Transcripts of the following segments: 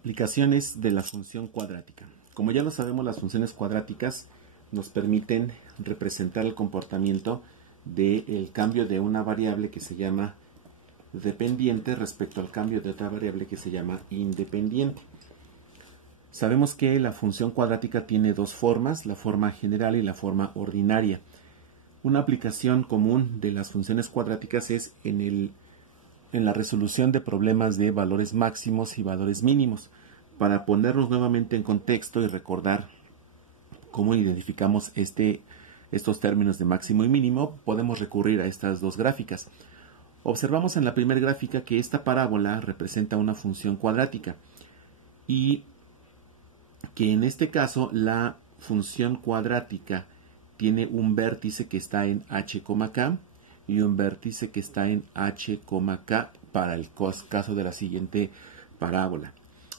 Aplicaciones de la función cuadrática. Como ya lo sabemos, las funciones cuadráticas nos permiten representar el comportamiento del cambio de una variable que se llama dependiente respecto al cambio de otra variable que se llama independiente. Sabemos que la función cuadrática tiene dos formas, la forma general y la forma ordinaria. Una aplicación común de las funciones cuadráticas es en la resolución de problemas de valores máximos y valores mínimos. Para ponernos nuevamente en contexto y recordar cómo identificamos estos términos de máximo y mínimo, podemos recurrir a estas dos gráficas. Observamos en la primera gráfica que esta parábola representa una función cuadrática y que en este caso la función cuadrática tiene un vértice que está en h, k y un vértice que está en h, k para el caso de la siguiente parábola.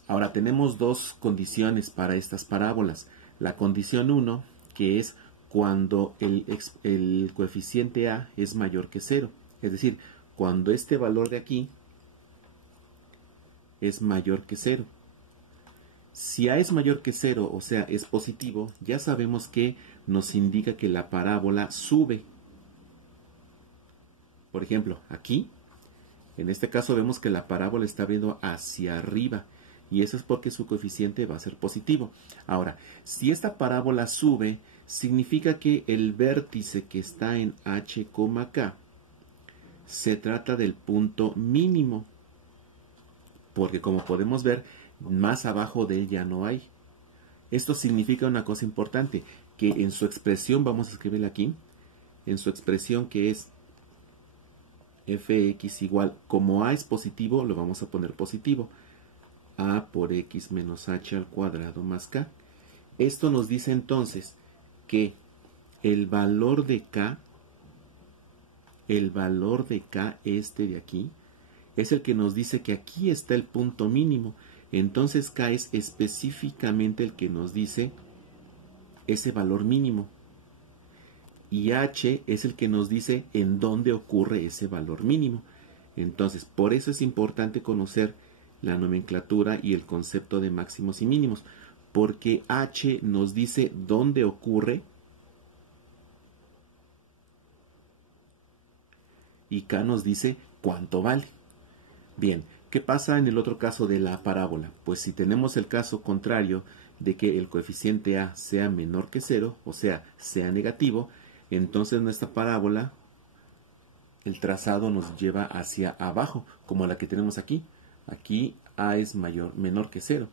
Ahora tenemos dos condiciones para estas parábolas. La condición 1, que es cuando el coeficiente a es mayor que 0. Es decir, cuando este valor de aquí es mayor que 0. Si a es mayor que 0, o sea, es positivo, ya sabemos que nos indica que la parábola sube. Por ejemplo, aquí, en este caso vemos que la parábola está viendo hacia arriba. Y eso es porque su coeficiente va a ser positivo. Ahora, si esta parábola sube, significa que el vértice que está en h, k se trata del punto mínimo. Porque como podemos ver, más abajo de él ya no hay. Esto significa una cosa importante, que en su expresión, vamos a escribirla aquí, en su expresión que es fx igual, como a es positivo, lo vamos a poner positivo, a por x menos h al cuadrado más k. Esto nos dice entonces que el valor de k, este de aquí, es el que nos dice que aquí está el punto mínimo. Entonces k es específicamente el que nos dice ese valor mínimo. Y h es el que nos dice en dónde ocurre ese valor mínimo. Entonces, por eso es importante conocer la nomenclatura y el concepto de máximos y mínimos, porque h nos dice dónde ocurre y k nos dice cuánto vale. Bien, ¿qué pasa en el otro caso de la parábola? Pues si tenemos el caso contrario de que el coeficiente a sea menor que 0, o sea, sea negativo, entonces nuestra parábola, el trazado nos lleva hacia abajo, como la que tenemos aquí. Aquí a es menor que 0.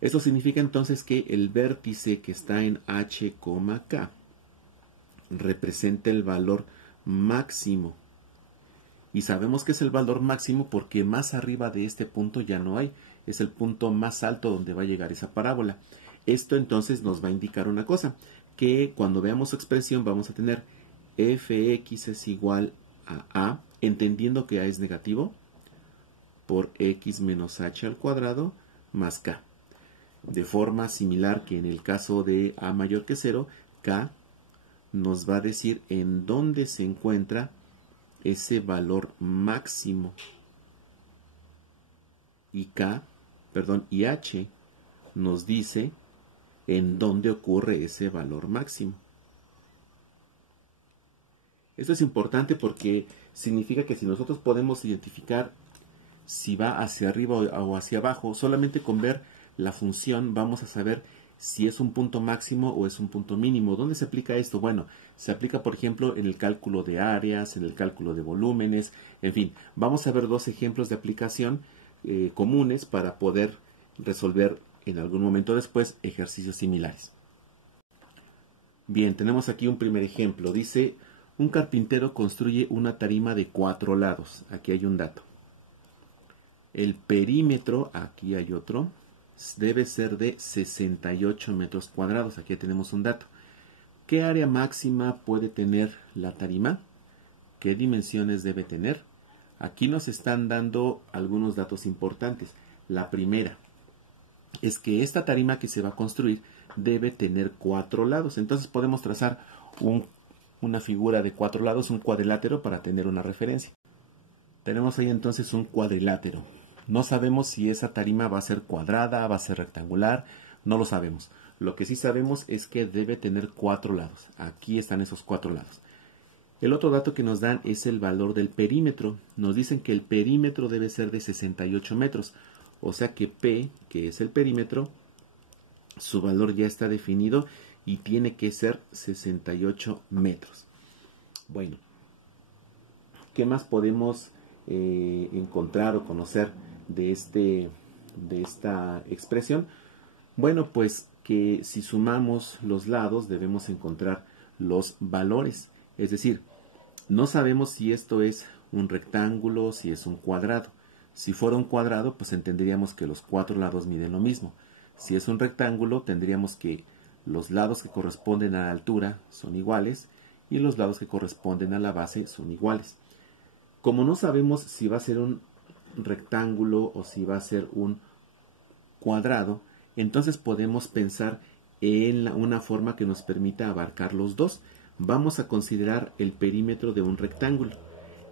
Eso significa entonces que el vértice que está en h, k representa el valor máximo. Y sabemos que es el valor máximo porque más arriba de este punto ya no hay. Es el punto más alto donde va a llegar esa parábola. Esto entonces nos va a indicar una cosa, que cuando veamos su expresión vamos a tener fx es igual a, entendiendo que a es negativo, por x menos h al cuadrado más k. De forma similar que en el caso de a mayor que 0, k nos va a decir en dónde se encuentra ese valor máximo. Y h nos dice en dónde ocurre ese valor máximo. Esto es importante porque significa que si nosotros podemos identificar si va hacia arriba o hacia abajo, solamente con ver la función vamos a saber si es un punto máximo o es un punto mínimo. ¿Dónde se aplica esto? Bueno, se aplica por ejemplo en el cálculo de áreas, en el cálculo de volúmenes, en fin. Vamos a ver dos ejemplos de aplicación comunes para poder resolver en algún momento después ejercicios similares. Bien, tenemos aquí un primer ejemplo. Dice, un carpintero construye una tarima de 4 lados. Aquí hay un dato. El perímetro, aquí hay otro, debe ser de 68 metros cuadrados. Aquí tenemos un dato. ¿Qué área máxima puede tener la tarima? ¿Qué dimensiones debe tener? Aquí nos están dando algunos datos importantes. La primera es que esta tarima que se va a construir debe tener 4 lados. Entonces podemos trazar una figura de 4 lados, un cuadrilátero, para tener una referencia. Tenemos ahí entonces un cuadrilátero. No sabemos si esa tarima va a ser cuadrada, va a ser rectangular, no lo sabemos. Lo que sí sabemos es que debe tener 4 lados. Aquí están esos 4 lados. El otro dato que nos dan es el valor del perímetro. Nos dicen que el perímetro debe ser de 68 metros. O sea que P, que es el perímetro, su valor ya está definido y tiene que ser 68 metros. Bueno, ¿qué más podemos encontrar o conocer de esta expresión? Bueno, pues que si sumamos los lados debemos encontrar los valores. Es decir, no sabemos si esto es un rectángulo, si es un cuadrado. Si fuera un cuadrado, pues entenderíamos que los 4 lados miden lo mismo. Si es un rectángulo, tendríamos que los lados que corresponden a la altura son iguales y los lados que corresponden a la base son iguales. Como no sabemos si va a ser un rectángulo o si va a ser un cuadrado, entonces podemos pensar en una forma que nos permita abarcar los dos. Vamos a considerar el perímetro de un rectángulo.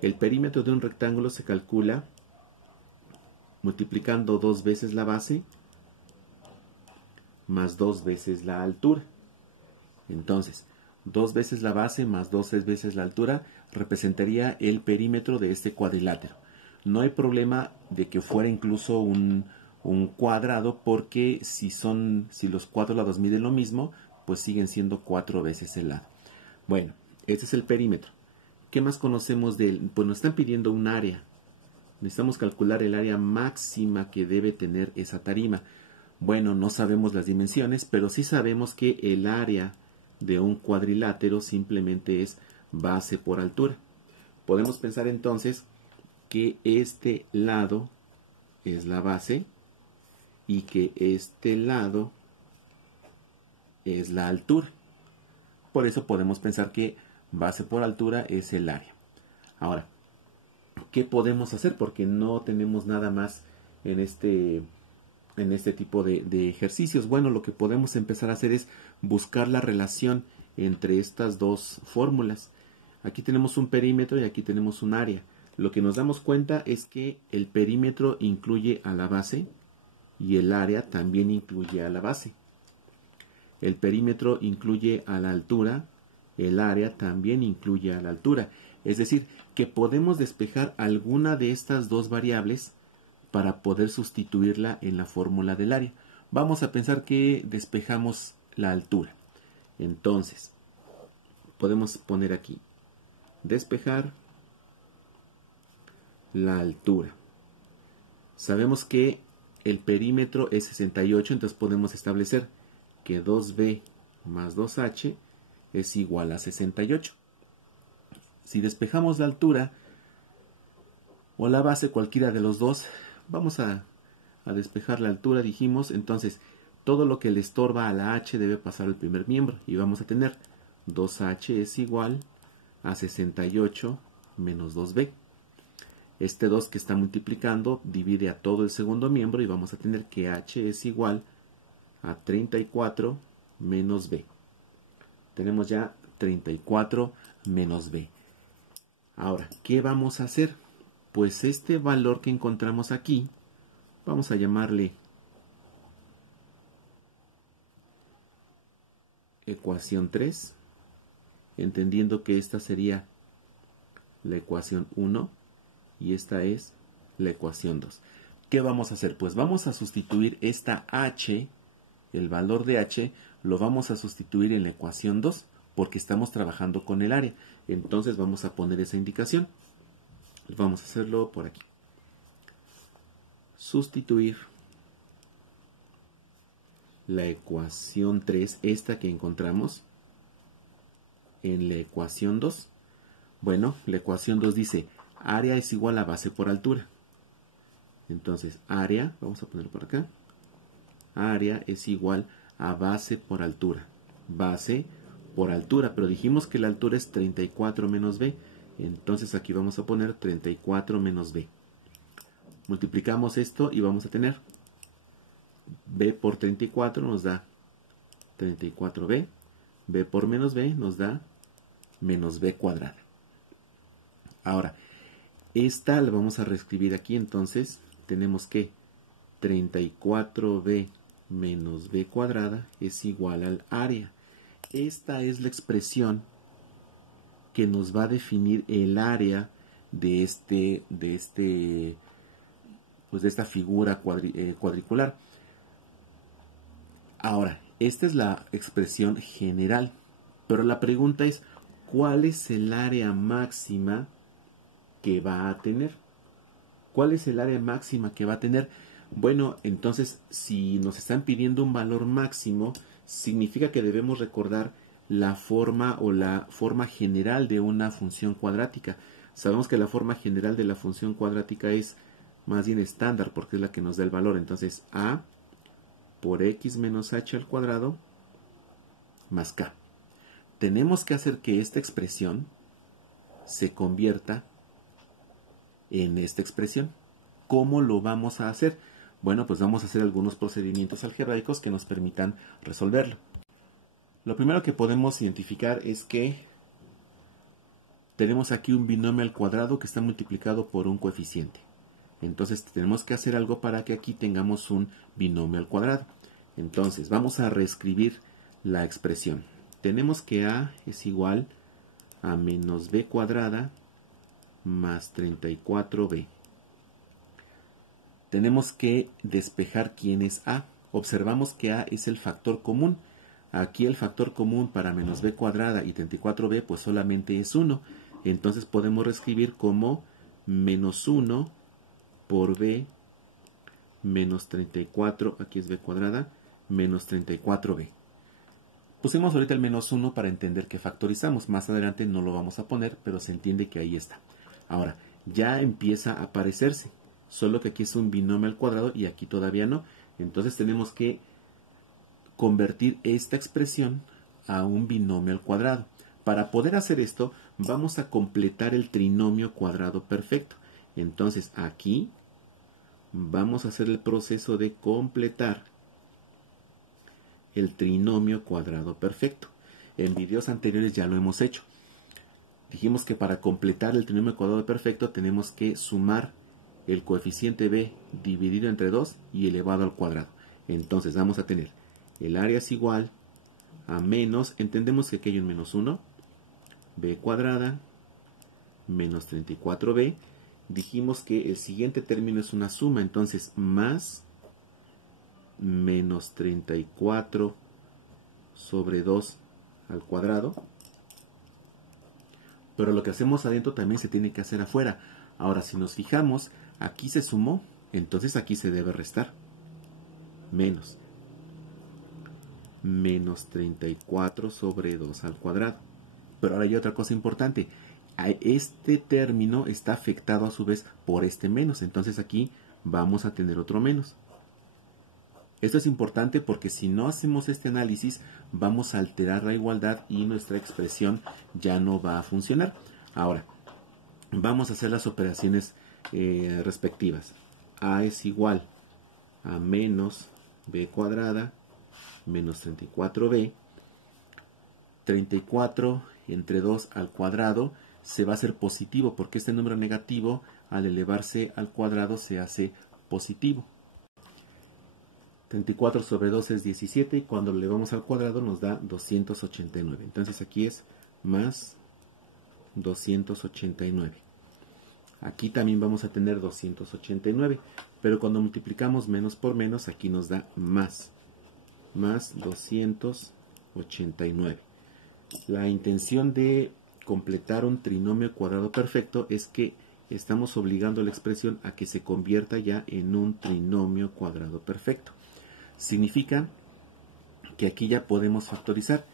El perímetro de un rectángulo se calcula multiplicando 2 veces la base más 2 veces la altura. Entonces, 2 veces la base más 2 veces la altura representaría el perímetro de este cuadrilátero. No hay problema de que fuera incluso un cuadrado, porque si los 4 lados miden lo mismo, pues siguen siendo 4 veces el lado. Bueno, este es el perímetro. ¿Qué más conocemos de él? Pues nos están pidiendo un área. Necesitamos calcular el área máxima que debe tener esa tarima. Bueno, no sabemos las dimensiones, pero sí sabemos que el área de un cuadrilátero simplemente es base por altura. Podemos pensar entonces que este lado es la base y que este lado es la altura. Por eso podemos pensar que base por altura es el área. Ahora, ¿qué podemos hacer? Porque no tenemos nada más en este tipo de ejercicios. Bueno, lo que podemos empezar a hacer es buscar la relación entre estas dos fórmulas. Aquí tenemos un perímetro y aquí tenemos un área. Lo que nos damos cuenta es que el perímetro incluye a la base y el área también incluye a la base. El perímetro incluye a la altura, el área también incluye a la altura. Es decir, que podemos despejar alguna de estas dos variables para poder sustituirla en la fórmula del área. Vamos a pensar que despejamos la altura. Entonces, podemos poner aquí, despejar la altura. Sabemos que el perímetro es 68, entonces podemos establecer que 2b más 2h es igual a 68. Si despejamos la altura o la base, cualquiera de los dos, vamos a despejar la altura, dijimos. Entonces, todo lo que le estorba a la h debe pasar al primer miembro. Y vamos a tener 2h es igual a 68 menos 2b. Este 2 que está multiplicando divide a todo el segundo miembro y vamos a tener que h es igual a 34 menos b. Tenemos ya 34 menos b. Ahora, ¿qué vamos a hacer? Pues este valor que encontramos aquí, vamos a llamarle ecuación 3, entendiendo que esta sería la ecuación 1 y esta es la ecuación 2. ¿Qué vamos a hacer? Pues vamos a sustituir esta h, el valor de h, lo vamos a sustituir en la ecuación 2, porque estamos trabajando con el área. Entonces vamos a poner esa indicación. Vamos a hacerlo por aquí. Sustituir la ecuación 3, esta que encontramos, en la ecuación 2. Bueno, la ecuación 2 dice, área es igual a base por altura. Entonces, área, vamos a ponerlo por acá, área es igual a base por altura. Base por altura, pero dijimos que la altura es 34 menos b. Entonces aquí vamos a poner 34 menos b. Multiplicamos esto y vamos a tener b por 34 nos da 34b. b por menos b nos da menos b cuadrada. Ahora, esta la vamos a reescribir aquí. Entonces tenemos que 34b menos b cuadrada es igual al área. Esta es la expresión que nos va a definir el área de esta figura cuadricular. Ahora, esta es la expresión general, pero la pregunta es, ¿cuál es el área máxima que va a tener? ¿Cuál es el área máxima que va a tener? Bueno, entonces, si nos están pidiendo un valor máximo, significa que debemos recordar la forma o la forma general de una función cuadrática. Sabemos que la forma general de la función cuadrática es más bien estándar, porque es la que nos da el valor. Entonces, a por x menos h al cuadrado más k. Tenemos que hacer que esta expresión se convierta en esta expresión. ¿Cómo lo vamos a hacer? Bueno, pues vamos a hacer algunos procedimientos algebraicos que nos permitan resolverlo. Lo primero que podemos identificar es que tenemos aquí un binomio al cuadrado que está multiplicado por un coeficiente. Entonces tenemos que hacer algo para que aquí tengamos un binomio al cuadrado. Entonces vamos a reescribir la expresión. Tenemos que a es igual a menos b cuadrada más 34b. Tenemos que despejar quién es a. Observamos que a es el factor común. Aquí el factor común para menos b cuadrada y 34b pues solamente es 1. Entonces podemos reescribir como menos 1 por b menos 34, aquí es b cuadrada, menos 34b. Pusimos ahorita el menos 1 para entender que factorizamos. Más adelante no lo vamos a poner, pero se entiende que ahí está. Ahora, ya empieza a aparecerse. Solo que aquí es un binomio al cuadrado y aquí todavía no. Entonces tenemos que convertir esta expresión a un binomio al cuadrado. Para poder hacer esto, vamos a completar el trinomio cuadrado perfecto. Entonces aquí vamos a hacer el proceso de completar el trinomio cuadrado perfecto. En videos anteriores ya lo hemos hecho. Dijimos que para completar el trinomio cuadrado perfecto tenemos que sumar el coeficiente b dividido entre 2 y elevado al cuadrado. Entonces vamos a tener el área es igual a menos, entendemos que aquí hay un menos 1, b cuadrada menos 34b. Dijimos que el siguiente término es una suma, entonces más menos 34 sobre 2 al cuadrado. Pero lo que hacemos adentro también se tiene que hacer afuera. Ahora, si nos fijamos, aquí se sumó, entonces aquí se debe restar. Menos 34 sobre 2 al cuadrado. Pero ahora hay otra cosa importante. Este término está afectado a su vez por este menos. Entonces aquí vamos a tener otro menos. Esto es importante porque si no hacemos este análisis vamos a alterar la igualdad y nuestra expresión ya no va a funcionar. Ahora, vamos a hacer las operaciones respectivas. A es igual a menos b cuadrada menos 34b. 34 entre 2 al cuadrado se va a hacer positivo porque este número negativo al elevarse al cuadrado se hace positivo. 34 sobre 2 es 17 y cuando lo elevamos al cuadrado nos da 289. Entonces aquí es más 289. Aquí también vamos a tener 289, pero cuando multiplicamos menos por menos aquí nos da más 289. La intención de completar un trinomio cuadrado perfecto es que estamos obligando a la expresión a que se convierta ya en un trinomio cuadrado perfecto. Significa que aquí ya podemos factorizar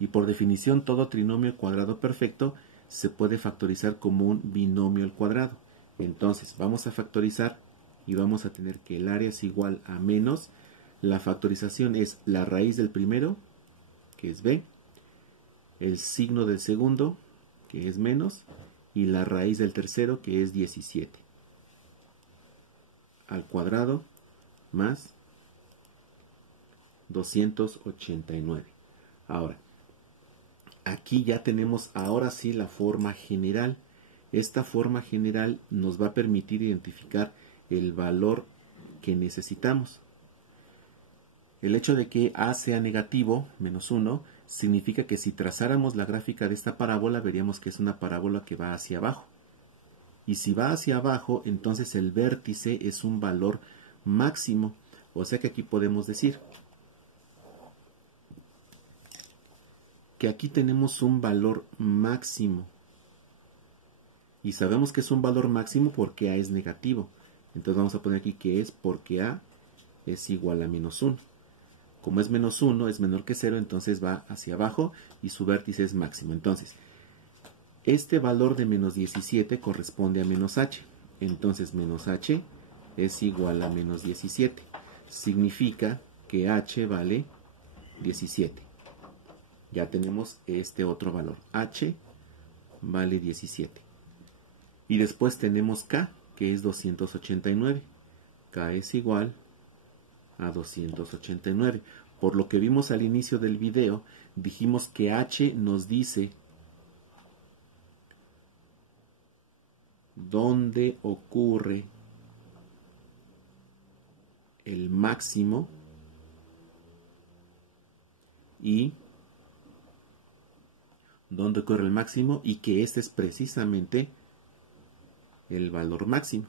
y por definición todo trinomio cuadrado perfecto se puede factorizar como un binomio al cuadrado. Entonces vamos a factorizar y vamos a tener que el área es igual a menos. La factorización es la raíz del primero, que es b, el signo del segundo, que es menos, y la raíz del tercero, que es 17, al cuadrado más 289. Ahora, aquí ya tenemos ahora sí la forma general. Esta forma general nos va a permitir identificar el valor que necesitamos. El hecho de que A sea negativo, menos 1, significa que si trazáramos la gráfica de esta parábola, veríamos que es una parábola que va hacia abajo. Y si va hacia abajo, entonces el vértice es un valor máximo. O sea que aquí podemos decir que aquí tenemos un valor máximo. Y sabemos que es un valor máximo porque A es negativo. Entonces vamos a poner aquí que es porque A es igual a menos 1. Como es menos 1, es menor que 0, entonces va hacia abajo y su vértice es máximo. Entonces, este valor de menos 17 corresponde a menos h. Entonces, menos h es igual a menos 17. Significa que h vale 17. Ya tenemos este otro valor. H vale 17. Y después tenemos k, que es 289. K es igual a 289. Por lo que vimos al inicio del video, dijimos que h nos dice dónde ocurre el máximo y que este es precisamente el valor máximo.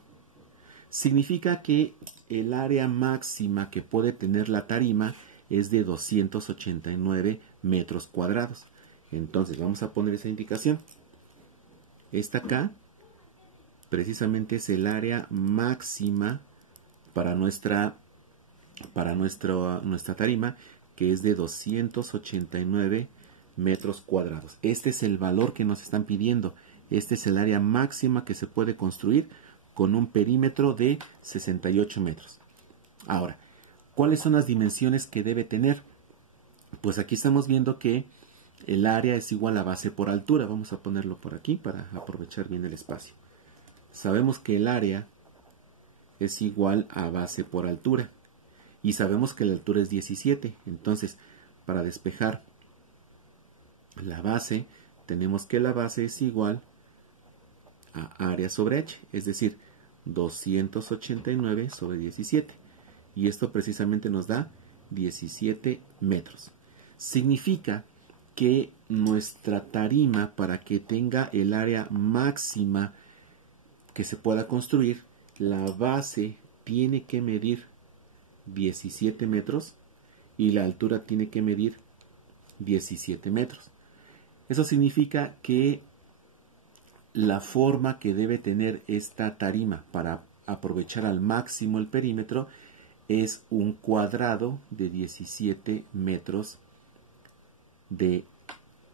Significa que el área máxima que puede tener la tarima es de 289 metros cuadrados. Entonces vamos a poner esa indicación. Esta acá precisamente es el área máxima para nuestra tarima, que es de 289 metros cuadrados. Este es el valor que nos están pidiendo. Este es el área máxima que se puede construir con un perímetro de 68 metros. Ahora, ¿cuáles son las dimensiones que debe tener? Pues aquí estamos viendo que el área es igual a base por altura. Vamos a ponerlo por aquí para aprovechar bien el espacio. Sabemos que el área es igual a base por altura. Y sabemos que la altura es 17. Entonces, para despejar la base, tenemos que la base es igual a área sobre h. Es decir, 289 sobre 17. Y esto precisamente nos da 17 metros. Significa que nuestra tarima, para que tenga el área máxima que se pueda construir, la base tiene que medir 17 metros y la altura tiene que medir 17 metros. Eso significa que la forma que debe tener esta tarima para aprovechar al máximo el perímetro es un cuadrado de 17 metros de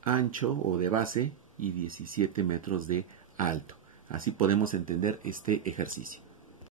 ancho o de base y 17 metros de alto. Así podemos entender este ejercicio.